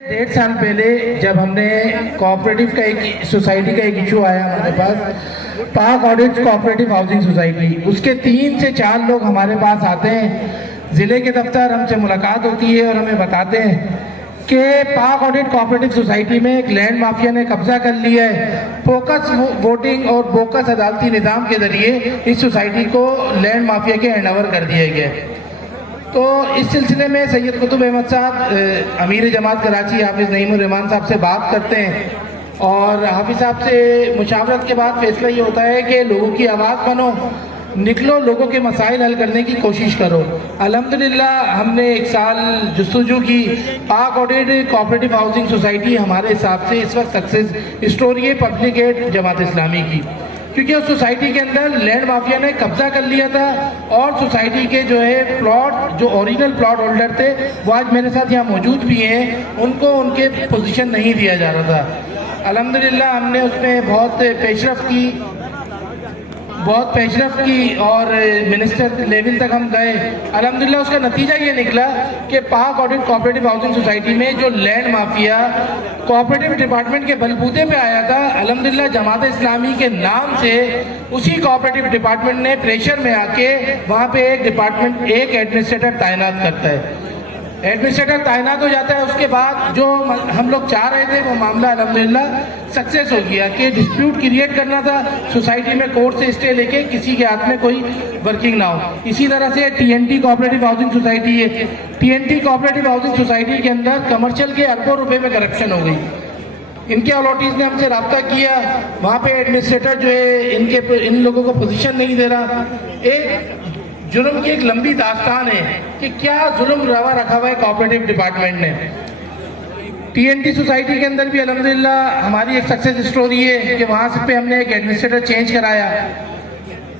1.5 साल पहले जब हमने कोऑपरेटिव का एक सोसाइटी का एक इशू आया हमारे पास, पाक ऑडिट कोऑपरेटिव हाउसिंग सोसाइटी, उसके 3 से 4 लोग हमारे पास आते हैं, ज़िले के दफ्तर हमसे मुलाकात होती है और हमें बताते हैं कि पाक ऑडिट कोऑपरेटिव सोसाइटी में एक लैंड माफिया ने कब्जा कर लिया है। फोकस वोटिंग और बोकस अदालती निज़ाम के ज़रिए इस सोसाइटी को लैंड माफिया के हैंडओवर कर दिया गया। तो इस सिलसिले में सैयद कुतुब अहमद साहब अमीर जमात कराची हाफिज़ नईमुर रहमान साहब से बात करते हैं और हाफिज़ साहब से मुशावरत के बाद फैसला ये होता है कि लोगों की आवाज़ बनो, निकलो, लोगों के मसाइल हल करने की कोशिश करो। अल्हम्दुलिल्लाह हमने 1 साल जस्तुजू की। पाक ऑडिट कोऑपरेटिव हाउसिंग सोसाइटी हमारे हिसाब से इस वक्त सक्सेस स्टोरी है पब्लिक एड जमात इस्लामी की, क्योंकि उस सोसाइटी के अंदर लैंड माफिया ने कब्जा कर लिया था और सोसाइटी के जो है प्लॉट, जो ओरिजिनल प्लॉट होल्डर थे वो आज मेरे साथ यहाँ मौजूद भी हैं, उनको उनके पोजीशन नहीं दिया जा रहा था। अल्हम्दुलिल्लाह हमने उसमें बहुत पेशरफ की और मिनिस्टर लेवल तक हम गए। अल्हम्दुलिल्लाह उसका नतीजा ये निकला कि पाक ऑडिट कोऑपरेटिव हाउसिंग सोसाइटी में जो लैंड माफिया कोऑपरेटिव डिपार्टमेंट के बलबूते पे आया था, अल्हम्दुलिल्लाह जमात इस्लामी के नाम से उसी कोऑपरेटिव डिपार्टमेंट ने प्रेशर में आके वहाँ पे एक एडमिनिस्ट्रेटर तैनात करता है। एडमिनिस्ट्रेटर तैनात हो जाता है, उसके बाद जो हम लोग चाह रहे थे वो मामला अल्हम्दुलिल्लाह सक्सेस हो गया कि डिस्प्यूट क्रिएट करना था सोसाइटी में, कोर्ट से स्टे लेके किसी के हाथ में कोई वर्किंग ना हो। इसी तरह से TNT कोऑपरेटिव हाउसिंग सोसाइटी है। TNT कोऑपरेटिव हाउसिंग सोसाइटी के अंदर कमर्शियल के अरबों रुपए में करप्शन हो गई। इनके अलॉटीज ने हमसे रब्ता किया, वहाँ पे एडमिनिस्ट्रेटर जो है इन लोगों को पोजीशन नहीं दे रहा। एक जुर्म की एक लंबी दास्तान है कि क्या जुर्म रवा रखा हुआ है कोऑपरेटिव डिपार्टमेंट ने। TNT सोसाइटी के अंदर भी अल्हम्दुलिल्लाह हमारी एक सक्सेस स्टोरी है कि वहाँ से पे हमने एक एडमिनिस्ट्रेटर चेंज कराया।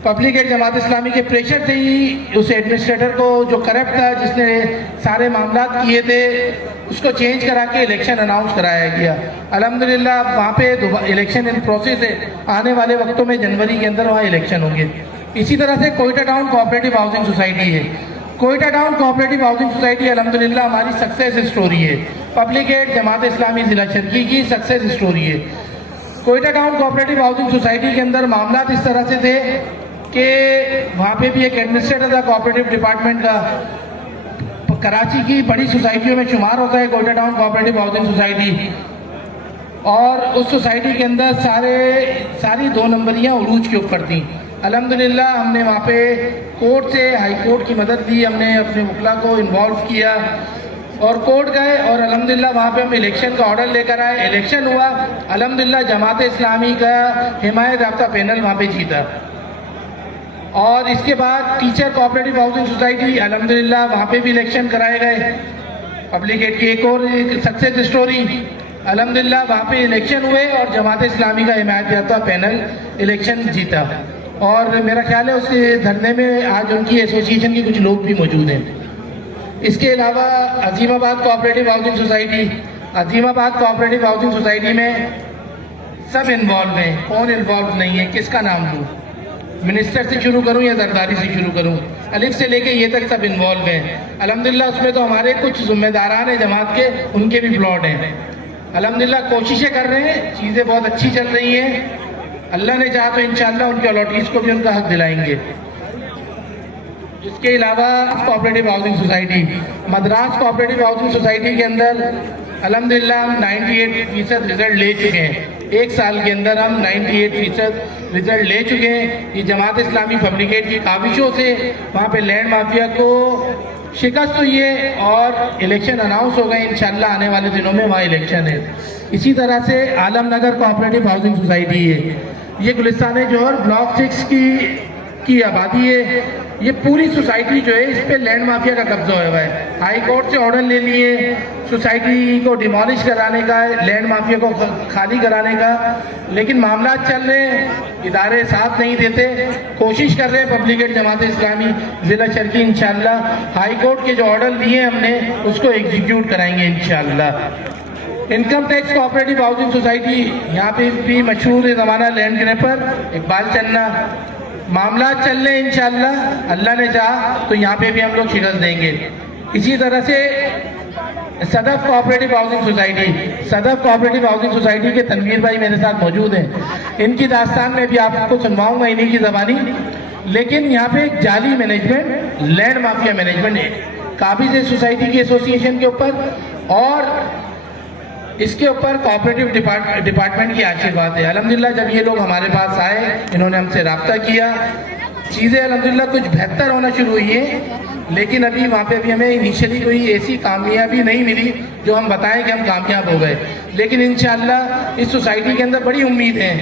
पब्लिक एड जमात इस्लामी के प्रेशर से ही उस एडमिनिस्ट्रेटर को, जो करप्ट था, जिसने सारे मामला किए थे, उसको चेंज करा के इलेक्शन अनाउंस कराया गया। अल्हम्दुलिल्लाह वहाँ पे इलेक्शन इन प्रोसेस है, आने वाले वक्तों में जनवरी के अंदर वहाँ इलेक्शन होंगे। इसी तरह से Quetta town cooperative housing society है। Quetta town cooperative housing society अल्हम्दुलिल्लाह हमारी सक्सेस स्टोरी है, पब्लिक एड जमात इस्लामी ज़िला चरकी की सक्सेस स्टोरी है। Quetta town cooperative housing society के अंदर मामला इस तरह से थे कि वहाँ पे भी एक एडमिनिस्ट्रेटर था कोऑपरेटिव डिपार्टमेंट का। कराची की बड़ी सोसाइटियों में शुमार होता है Quetta town cooperative housing society, और उस सोसाइटी के अंदर सारी 2 नंबरियाँ उरूज के ऊपर थी। अल्हम्दुलिल्लाह हमने वहाँ पे कोर्ट से, हाई कोर्ट की मदद ली, हमने अपने वकला को इन्वॉल्व किया और कोर्ट गए और अल्हम्दुलिल्लाह वहाँ पे हम इलेक्शन का ऑर्डर लेकर आए। इलेक्शन हुआ, अल्हम्दुलिल्लाह जमात इस्लामी का हिमायत याफ्ता पैनल वहाँ पे जीता। और इसके बाद टीचर कोऑपरेटिव हाउसिंग सोसाइटी, अल्हम्दुलिल्लाह वहाँ पे भी इलेक्शन कराए गए। पब्लिक एड की एक और सक्सेस स्टोरी, अल्हम्दुलिल्लाह वहाँ पे इलेक्शन हुए और जमात इस्लामी का हिमायत याफ्ता पैनल इलेक्शन जीता। और मेरा ख्याल है उस धरने में आज उनकी एसोसिएशन के कुछ लोग भी मौजूद हैं। इसके अलावा Azimabad cooperative housing society, Azimabad cooperative housing society में सब इन्वॉल्व हैं। कौन इन्वॉल्व नहीं है, किसका नाम लूँ? मिनिस्टर से शुरू करूँ या जरदारी से शुरू करूँ? अलिफ से लेके ये तक सब इन्वॉल्व हैं। अल्हम्दुलिल्लाह उसमें तो हमारे कुछ जिम्मेदारान हैं जमात के, उनके भी प्लॉट हैं। अल्हम्दुलिल्लाह कोशिशें कर रहे हैं, चीज़ें बहुत अच्छी चल रही हैं। अल्लाह ने चाहा तो इंशाअल्लाह उनके अलॉटीज को भी उनका हक दिलाएंगे। इसके अलावा cooperative housing society, Madras cooperative housing society के अंदर अल्हम्दुलिल्लाह हम 98% रिजल्ट ले चुके हैं। 1 साल के अंदर हम 98% रिजल्ट ले चुके हैं। ये जमात इस्लामी पब्लिक एड की काविशों से वहाँ पे लैंड माफिया को शिकस्त हुई है और इलेक्शन अनाउंस हो गए। इंशाअल्लाह आने वाले दिनों में वहाँ इलेक्शन है। इसी तरह से आलमनगर कोऑपरेटिव हाउसिंग सोसाइटी है, ये गुलिस्तान जौहर ब्लॉक 6 की आबादी है। ये पूरी सोसाइटी जो है इस पे लैंड माफिया का कब्जा हुआ है। हाई कोर्ट से ऑर्डर ले लिए सोसाइटी को डिमोलिश कराने का, लैंड माफिया को खाली कराने का, लेकिन मामला चल रहे हैं, इदारे साथ नहीं देते। कोशिश कर रहे हैं पब्लिक एड जमात इस्लामी ज़िला चरकी इंशाअल्लाह हाई कोर्ट के जो ऑर्डर लिए हमने उसको एग्जीक्यूट कराएंगे इंशाअल्लाह। Income tax cooperative housing society, यहाँ पे भी मशहूर ज़माना लैंड ग्रैपर इकबाल चन्ना, मामला चल रहे इंशाअल्लाह, अल्लाह ने चाहा तो यहाँ पे भी हम लोग शिकस्त देंगे। इसी तरह से सदफ कोऑपरेटिव हाउसिंग सोसाइटी के तनवीर भाई मेरे साथ मौजूद हैं। इनकी दास्तान में भी आपको सुनवाऊंगा इन्हीं की ज़बानी। लेकिन यहाँ पे एक जाली मैनेजमेंट, लैंड माफिया मैनेजमेंट काबिज है सोसाइटी की एसोसिएशन के ऊपर, और इसके ऊपर कोऑपरेटिव डिपार्टमेंट की आशीर्वाद है। अल्हम्दुलिल्लाह जब ये लोग हमारे पास आए, इन्होंने हमसे रब्ता किया, चीज़ें अल्हम्दुलिल्लाह कुछ बेहतर होना शुरू हुई है। लेकिन अभी वहाँ पे भी हमें इनिशियली कोई ऐसी कामयाबी नहीं मिली जो हम बताएं कि हम कामयाब हो गए। लेकिन इंशाअल्लाह इस सोसाइटी के अंदर बड़ी उम्मीद है,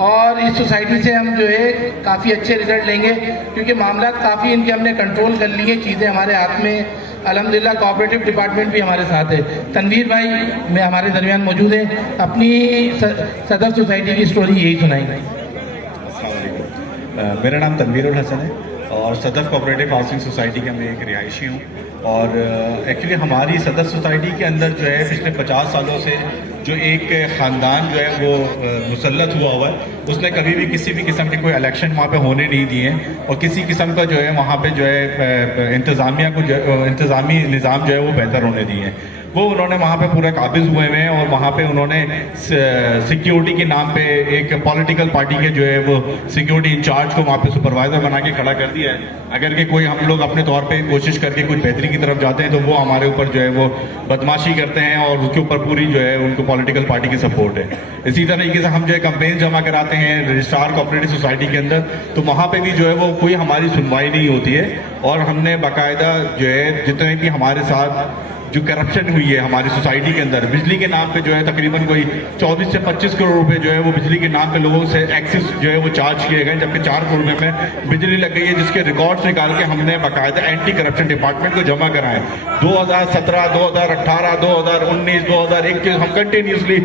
और इस सोसाइटी से हम जो है काफ़ी अच्छे रिजल्ट लेंगे, क्योंकि मामला काफ़ी इनके हमने कंट्रोल कर लिए, चीज़ें हमारे हाथ में अल्हम्दुलिल्लाह। कोऑपरेटिव डिपार्टमेंट भी हमारे साथ है। तनवीर भाई में हमारे दरमियान मौजूद है, अपनी सदर सोसाइटी की स्टोरी यही सुनाएंगे। मेरा नाम तनवीर उल हसन है और सदर कोऑपरेटिव हाउसिंग सोसाइटी का मैं एक रिहायशी हूँ। और एक्चुअली हमारी सदर सोसाइटी के अंदर जो है पिछले 50 सालों से जो एक ख़ानदान जो है वो मुसल्लत हुआ है, उसने कभी भी किसी भी किस्म के कोई इलेक्शन वहाँ पे होने नहीं दिए, और किसी किस्म का जो है वहाँ पे जो है इंतज़ामिया को इंतज़ामी निज़ाम जो है वो बेहतर होने दिए। वो उन्होंने वहाँ पे पूरा काबिज हुए हैं, और वहाँ पे उन्होंने सिक्योरिटी के नाम पे एक पॉलिटिकल पार्टी के जो है वो सिक्योरिटी इंचार्ज को वहाँ पे सुपरवाइज़र बना के खड़ा कर दिया है। अगर कि कोई हम लोग अपने तौर पे कोशिश करके कुछ बेहतरी की तरफ जाते हैं तो वो हमारे ऊपर जो है वो बदमाशी करते हैं, और उसके ऊपर पूरी जो है उनको पॉलिटिकल पार्टी की सपोर्ट है। इसी तरीके से हम जो है कंप्लेन जमा कराते हैं रजिस्ट्रार कोऑपरेटिव सोसाइटी के अंदर, तो वहाँ पे भी जो है वो कोई हमारी सुनवाई नहीं होती है। और हमने बाकायदा जो है जितने भी हमारे साथ जो करप्शन हुई है हमारी सोसाइटी के अंदर, बिजली के नाम पे जो है तकरीबन कोई 24 से 25 करोड़ रुपए जो है वो बिजली के नाम पे लोगों से एक्सेस जो है वो चार्ज किए गए, जबकि 4 करोड़ रुपए में बिजली लग गई है, जिसके रिकॉर्ड्स निकाल के हमने बाकायदा एंटी करप्शन डिपार्टमेंट को जमा कराए। 2017, 2018, 2019, 2021 हम कंटिन्यूसली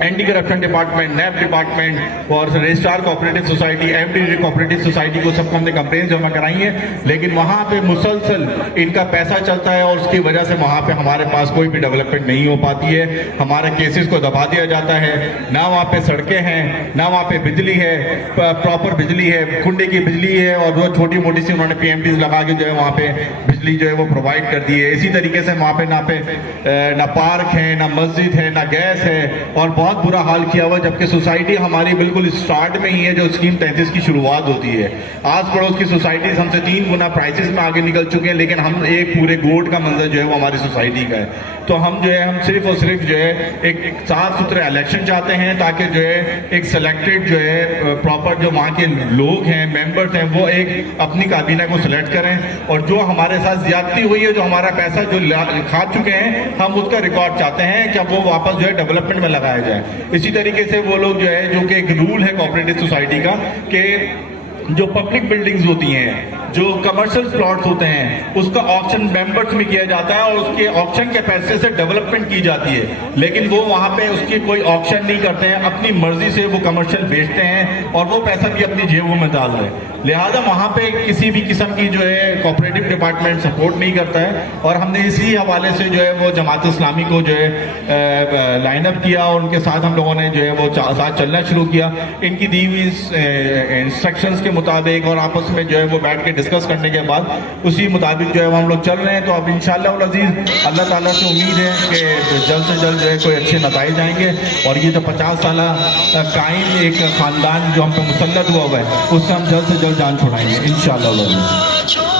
एंटी करप्शन डिपार्टमेंट, नैब डिपार्टमेंट और registrar cooperative society, MD cooperative society को सबको हमने कंप्लेन जमा कराई है। लेकिन वहाँ पे मुसलसल इनका पैसा चलता है, और उसकी वजह से वहाँ पे हमारे पास कोई भी डेवलपमेंट नहीं हो पाती है। हमारे केसेस को दबा दिया जाता है, ना वहाँ पे सड़कें हैं, ना वहाँ पे बिजली है, प्रॉपर बिजली है, कुंडे की बिजली है, और वो छोटी मोटी सी उन्होंने PMTs लगा के जो है वहाँ पे बिजली जो है वो प्रोवाइड कर दी है। इसी तरीके से वहाँ पे ना पार्क है, ना मस्जिद है, ना गैस है, और बहुत बुरा हाल किया हुआ। जबकि सोसाइटी हमारी बिल्कुल स्टार्ट में ही है जो स्कीम 33 की शुरुआत होती है। आस पड़ोस की सोसाइटीज हमसे 3 गुना प्राइसेस में आगे निकल चुके हैं, लेकिन हम एक पूरे गोट का मंजर जो है वो हमारी सोसाइटी का है। तो हम जो है हम सिर्फ और सिर्फ जो है एक साफ सुथरे इलेक्शन चाहते हैं, ताकि जो है एक सिलेक्टेड जो है प्रॉपर जो वहाँ के लोग हैं, मेंबर्स हैं, वो एक अपनी काबीना को सिलेक्ट करें, और जो हमारे साथ ज्यादती हुई है, जो हमारा पैसा जो खा चुके हैं, हम उसका रिकॉर्ड चाहते हैं कि वो वापस जो है डेवलपमेंट में लगाया जाए। इसी तरीके से वो लोग जो है, जो कि एक रूल है कोऑपरेटिव सोसाइटी का कि जो पब्लिक बिल्डिंग्स होती हैं, जो कमर्शियल प्लॉट्स होते हैं, उसका ऑक्शन मेंबर्स में किया जाता है, और उसके ऑक्शन के पैसे से डेवलपमेंट की जाती है। लेकिन वो वहाँ पे उसकी कोई ऑक्शन नहीं करते हैं, अपनी मर्जी से वो कमर्शियल बेचते हैं, और वो पैसा भी अपनी जेबों में डाल रहे हैं। लिहाजा वहाँ पे किसी भी किस्म की जो है कोऑपरेटिव डिपार्टमेंट सपोर्ट नहीं करता है। और हमने इसी हवाले से जो है वो जमात इस्लामी को जो है लाइन अप किया, और उनके साथ हम लोगों ने जो है वो साथ चलना शुरू किया। इनकी दी हुई इंस्ट्रक्शंस के मुताबिक और आपस में जो है वो बैठ के डिस्कस करने के बाद उसी मुताबिक जो है वो हम लोग चल रहे हैं। तो अब इंशाअल्लाह उल अज़ीज़ अल्लाह ताला से उम्मीद है कि जल्द से जल्द जो है कोई अच्छे नताइज आएंगे, और ये जो 50 साल कायम एक ख़ानदान जो हम पे मुसल्लत हुआ है, उससे हम जल्द से जल्द जान छुड़ाएंगे इंशाअल्लाह उल अज़ीज़।